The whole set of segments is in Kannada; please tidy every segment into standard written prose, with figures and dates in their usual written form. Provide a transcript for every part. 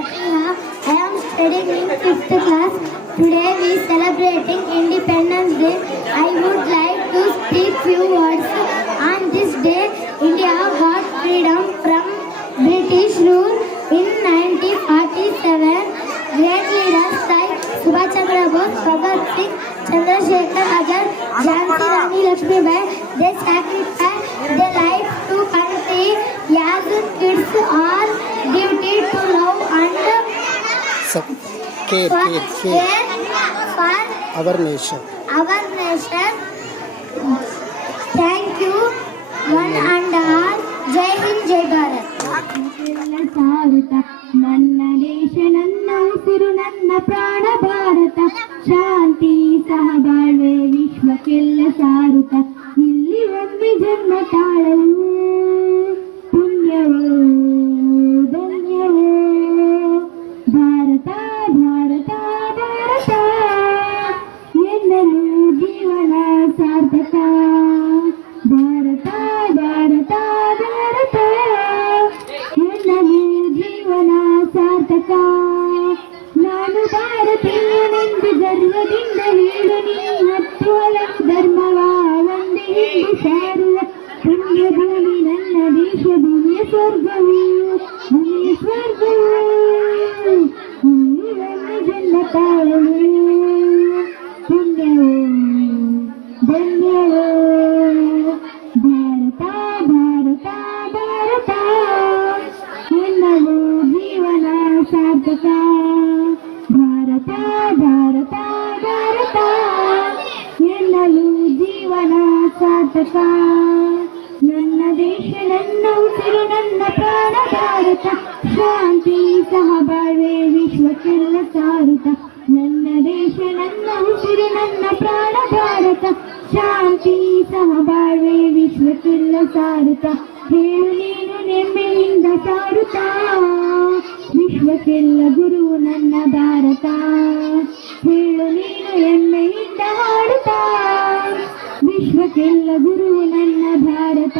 Fatima. I am studying in 5th class. Today we celebrating Independence Day. I would like to speak few words. On this day, India got freedom from British rule in 1947. Great leaders like Subhash Chandra Bose, Bhagat Singh, Chandrasekhar Azad, Jhansi Rani Lakshmibai, they sacrificed their life to country. As kids are duty to love and care for our nation. Thank you, one and all. Jai Hind, Jai Bharat. ನನ್ನ ದೇಶ ನನ್ನ ಉಸಿರು ನನ್ನ ಪ್ರಾಣ ಭಾರತ ಶಾಂತಿ ಸಹಬಾಳ್ವೆ ವಿಶ್ವಕ್ಕೆಲ್ಲ ಸಾರುತ್ತ ಇಲ್ಲಿ ಒಮ್ಮೆ ಜನ್ಮ ತಾಳಲು ಪುಣ್ಯವೋ ಧನ್ಯವೋ ಭಾರತ ಭಾರತ ಭಾರತ ಎನ್ನಲು ಜೀವನ ಸಾರ್ಥಕ ಭಾರತ ಭಾರತ ಭಾರತ ಎನ್ನಲು ಜೀವನ ಸಾರ್ಥಕ ನಾನು ಭಾರತೀಯನೆಂದು ಗರ್ವದಿಂದ ಹೇಳು ನೀ ಹತ್ತು ಹಲವು ಧರ್ಮವ ಒಂದೇ ಹಿಂದೂ ಸಾರುವ ಪುಣ್ಯ ಭೂಮಿ ನನ್ನ ದೇಶ ಭೂಮಿಯ ಸ್ವರ್ಗವು ಭೂಮಿಯ ಸ್ವರ್ಗವು ನನ್ನ ಜನ್ಮ ತಾಳಲು ಪುಣ್ಯವೋ ಧನ್ಯವೋ ಭಾರತ ಭಾರತ ಭಾರತ ಎನ್ನಲು ಜೀವನ ಸಾರ್ಥಕ ಭಾರತ ಭಾರತ ಭಾರತ ಎನ್ನಲು ಜೀವನ ಸಾರ್ಥಕ ನನ್ನ ದೇಶ ನನ್ನ ಉಸಿರು ನನ್ನ ಪ್ರಾಣ ಭಾರತ ಶಾಂತಿ ಸಹಬಾಳ್ವೆ ವಿಶ್ವಕ್ಕೆಲ್ಲ ಸಾರುತ್ತ ನನ್ನ ದೇಶ ನನ್ನ ಉಸಿರು ನನ್ನ ಪ್ರಾಣ ಭಾರತ ಶಾಂತಿ ಸಹಬಾಳ್ವೆ ವಿಶ್ವಕ್ಕೆಲ್ಲ ಸಾರುತ್ತ ಹೇಳು ನೀನು ನೆಮ್ಮೆಯಿಂದ ಸಾರುತ್ತ ವಿಶ್ವಕ್ಕೆಲ್ಲ ಗುರು ನನ್ನ ಭಾರತ ಹೇಳು ನೀನು ಹೆಮ್ಮೆಯಿಂದ ಹಾಡುತ್ತಾ ವಿಶ್ವಕ್ಕೆಲ್ಲ ಗುರು ನನ್ನ ಭಾರತ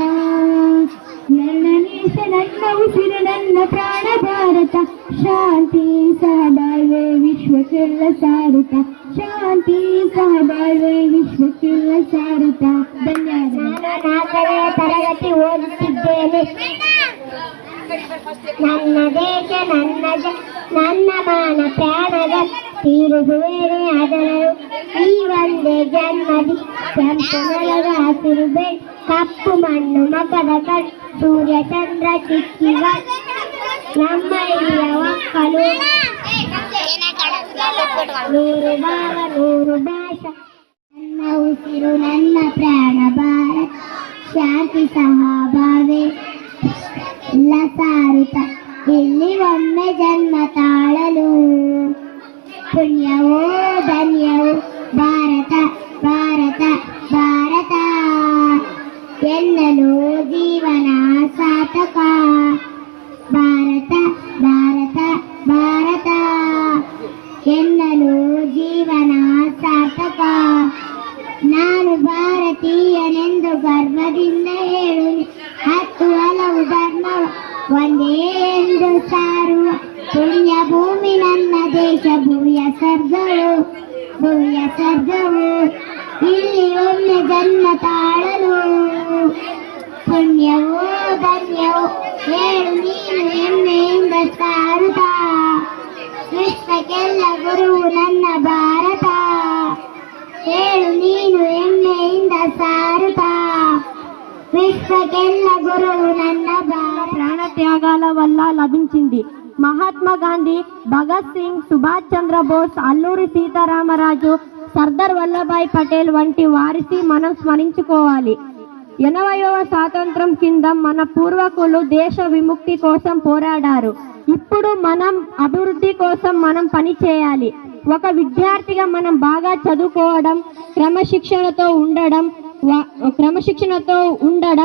ನನ್ನ ದೇಶ ನನ್ನ ಉಸಿರು ನನ್ನ ಪ್ರಾಣ ಭಾರತ ಶಾಂತಿ ಸಹಬಾಳ್ವೆ ವಿಶ್ವಕ್ಕೆಲ್ಲ ಸಾರುತ್ತ ಶಾಂತಿ ಸಹಬಾಳ್ವೆ ವಿಶ್ವಕ್ಕೆಲ್ಲ ಸಾರುತ್ತ ಧನ್ಯವಾದ. 4ನೇ ತರಗತಿ ಓದುತ್ತಿದ್ದೇನೆ. ನನ್ನ ದೇಶ ನನ್ನ ಮಾನ ಪ್ರಾಣದ ತೀರುಗುವೇನೆ ಅದರಳು ಈ ಒಂದೇ ಜನ್ಮದಿ ಕೆಂಪು ನೆಲದ ಹಸಿರು ಬೆಳೆ ಕಪ್ಪು ಮಣ್ಣು ಮಕದ ಕಣ್ಣು ಸೂರ್ಯ ಚಂದ್ರ ಚಿಕ್ಕಿವ ನಮ್ಮ ಹಿರಿಯ ಮಕ್ಕಳು ನೂರು ಭಾವ ನೂರು ಭಾಷ ನನ್ನ ಉಸಿರು ನನ್ನ ಪ್ರಾಣ ಭಾರತ ಶಾಂತಿ ಸಹಬಾಳ್ವೆ ಎಲ್ಲ ಸಾರುತ್ತ ಇಲ್ಲಿ ಒಮ್ಮೆ ಜನ್ಮ ತಾಳಲು ಪುಣ್ಯವೋ ಧನ್ಯವೋ ಭಾರತ ಭಾರತ ಭಾರತ ಎನ್ನಲು ಜೀವನ ಸಾರ್ಥಕ ಭಾರತ ಭಾರತ ಭಾರತ ಎನ್ನಲು ಜೀವನ ಸಾರ್ಥಕ ನಾನು ಭಾರತೀಯನೆಂದು ಗರ್ವದಿಂದ ಹೇಳು ಹತ್ತು ಹಲವು ಧರ್ಮ ಒಂದೇ ಎಂದು ಸಾರುವ ಪುಣ್ಯ ಭೂಮಿ ನನ್ನ ದೇಶ ಭೂಮಿಯ ಸ್ವರ್ಗವು ಭೂಮಿಯ ಸ್ವರ್ಗವು ಇಲ್ಲಿ ಒಮ್ಮೆ ಜನ್ಮ ತಾಳಲು ಪುಣ್ಯವೋ ಧನ್ಯವೋ ಹೇಳು ನೀನು ಹೆಮ್ಮೆಯಿಂದ ಸಾರುತ್ತ ವಿಶ್ವಕ್ಕೆಲ್ಲ ಗುರುವು ನನ್ನ ಭಾರತ ಹೇಳು ನೀನು ಹೆಮ್ಮೆಯಿಂದ ಸಾರುತ್ತ విశ్వకెల్ల గురువు నన్న ప్రాణ త్యాగాల వల్ల లభించింది. మహాత్మా గాంధీ, భగత్ సింగ్, సుభాష్ చంద్రబోస్, అల్లూరి సీతారామరాజు, సర్దార్ వల్లభాయ్ పటేల్ వంటి వారిని మనం స్మరించుకోవాలి. 80వ స్వాతంత్రం కింద మన పూర్వకులు దేశ విముక్తి కోసం పోరాడారు. ఇప్పుడు మనం అభివృద్ధి కోసం మనం పని చేయాలి. ఒక విద్యార్థిగా మనం బాగా చదువుకోవడం, క్రమశిక్షణతో ఉండడం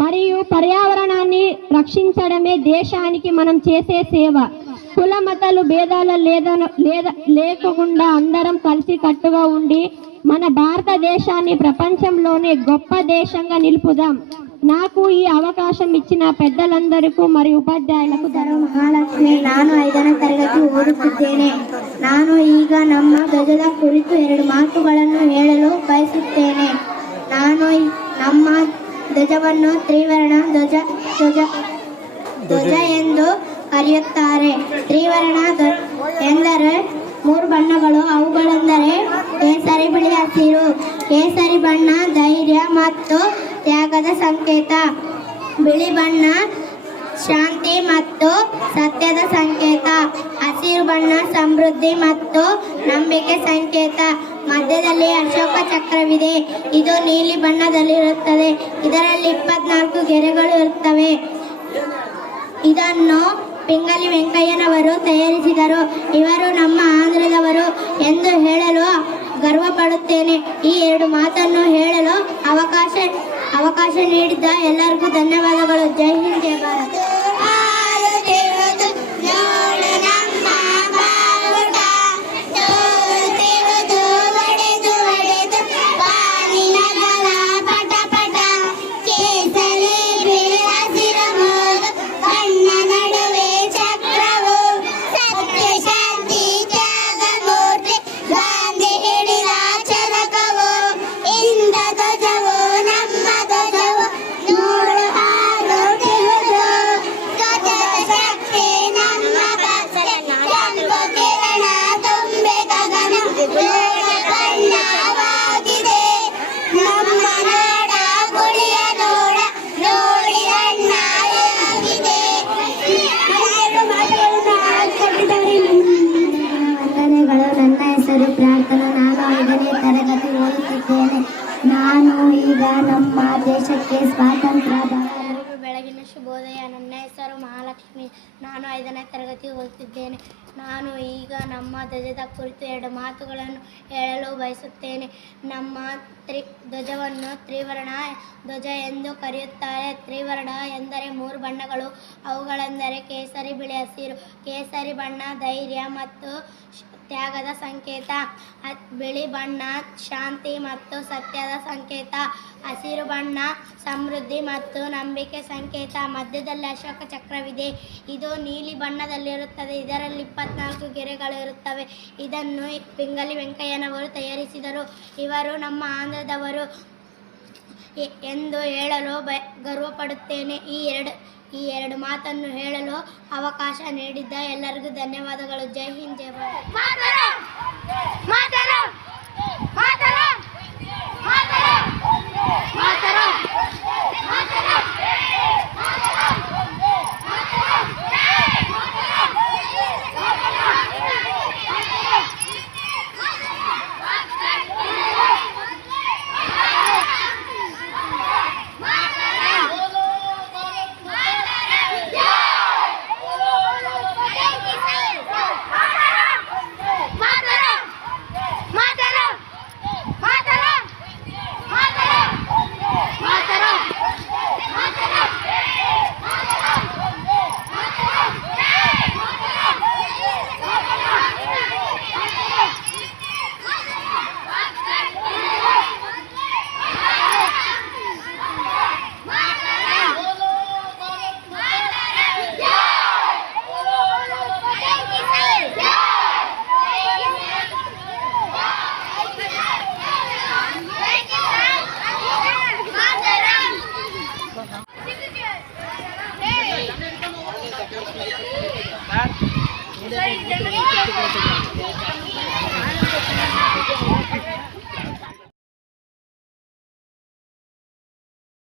మరియు పర్యావరణాన్ని రక్షించడమే దేశానికి మనం చేసే సేవ. కుల మతాలు భేదాలు లేకుండా అందరం కలిసి కట్టుగా ఉండి మన భారతదేశాన్ని ప్రపంచంలోనే గొప్ప దేశంగా నిలుపుదాం. నాకు ఈ అవకాశం ఇచ్చిన పెద్దలందరికీ మరియు ఉపాధ్యాయులకు మహాలక్ష్మి. ನಾನು 5ನೇ ತರಗತಿ ಓದುತ್ತಿದ್ದೇನೆ. ನಾನು ಈಗ ನಮ್ಮ ಧ್ವಜದ ಕುರಿತು 2 ಮಾತುಗಳನ್ನು ಹೇಳಲು ಬಯಸುತ್ತೇನೆ. ನಮ್ಮ ಧ್ವಜವನ್ನು ತ್ರಿವರ್ಣ ಧ್ವಜ ಎಂದು ಕರೆಯುತ್ತಾರೆ. ತ್ರಿವರ್ಣ ಎಂದರೆ 3 ಬಣ್ಣಗಳು. ಅವುಗಳೆಂದರೆ ಕೇಸರಿ, ಬಿಳಿ, ಹಸಿರು. ಕೇಸರಿ ಬಣ್ಣ ಧೈರ್ಯ ಮತ್ತು ತ್ಯಾಗದ ಸಂಕೇತ. ಬಿಳಿ ಬಣ್ಣ ಶಾಂತಿ ಮತ್ತು ಸತ್ಯದ ಸಂಕೇತ. ಹಸಿರು ಬಣ್ಣ ಸಮೃದ್ಧಿ ಮತ್ತು ನಂಬಿಕೆ ಸಂಕೇತ. ಮಧ್ಯದಲ್ಲಿ ಅಶೋಕ ಚಕ್ರವಿದೆ. ಇದು ನೀಲಿ ಬಣ್ಣದಲ್ಲಿರುತ್ತದೆ. ಇದರಲ್ಲಿ 24 ಗೆರೆಗಳು ಇರುತ್ತವೆ. ಇದನ್ನು ಪಿಂಗಲಿ ವೆಂಕಯ್ಯನವರು ತಯಾರಿಸಿದರು. ಇವರು ನಮ್ಮ ಆಂಧ್ರದವರು ಎಂದು ಹೇಳಲು ಗರ್ವಪಡುತ್ತೇನೆ. ಈ 2 ಮಾತನ್ನು ಹೇಳಲು ಅವಕಾಶ ನೀಡಿದ್ದ ಎಲ್ಲರಿಗೂ ಧನ್ಯವಾದಗಳು. ಜೈ ಹಿಂದ್, ಜೈ ಭಾರತ್. ನಾನು ಈಗ ನಮ್ಮ ದೇಶಕ್ಕೆ ಸ್ವಾತಂತ್ರ್ಯ ಬೆಳಗಿನ ಶುಭೋದಯ. ನನ್ನ ಹೆಸರು ಮಹಾಲಕ್ಷ್ಮಿ. ನಾನು 5ನೇ ತರಗತಿ ಓದುತ್ತಿದ್ದೇನೆ. ನಾನು ಈಗ ನಮ್ಮ ಧ್ವಜದ ಕುರಿತು 2 ಮಾತುಗಳನ್ನು ಹೇಳಲು ಬಯಸುತ್ತೇನೆ. ನಮ್ಮ ಧ್ವಜವನ್ನು ತ್ರಿವರ್ಣ ಧ್ವಜ ಎಂದು ಕರೆಯುತ್ತಾರೆ. ತ್ರಿವರ್ಣ ಎಂದರೆ 3 ಬಣ್ಣಗಳು. ಅವುಗಳೆಂದರೆ ಕೇಸರಿ, ಬಿಳಿ, ಹಸಿರು. ಕೇಸರಿ ಬಣ್ಣ ಧೈರ್ಯ ಮತ್ತು ತ್ಯಾಗದ ಸಂಕೇತ. ಬಿಳಿ ಬಣ್ಣ ಶಾಂತಿ ಮತ್ತು ಸತ್ಯದ ಸಂಕೇತ. ಹಸಿರು ಬಣ್ಣ ಸಮೃದ್ಧಿ ಮತ್ತು ನಂಬಿಕೆ ಸಂಕೇತ. ಮಧ್ಯದಲ್ಲಿ ಅಶೋಕ ಚಕ್ರವಿದೆ. ಇದು ನೀಲಿ ಬಣ್ಣದಲ್ಲಿರುತ್ತದೆ. ಇದರಲ್ಲಿ 24 ಗೆರೆಗಳು ಇರುತ್ತವೆ. ಇದನ್ನು ಪಿಂಗಲಿ ವೆಂಕಯ್ಯನವರು ತಯಾರಿಸಿದರು. ಇವರು ನಮ್ಮ ಆಂಧ್ರದವರು ಎಂದು ಹೇಳಲು ಗರ್ವಪಡುತ್ತೇನೆ. ಈ ಎರಡು ಮಾತನ್ನು ಹೇಳಲು ಅವಕಾಶ ನೀಡಿದ್ದ ಎಲ್ಲರಿಗೂ ಧನ್ಯವಾದಗಳು. ಜೈ ಹಿಂದ್, ಜೈ ಭಾರತ್.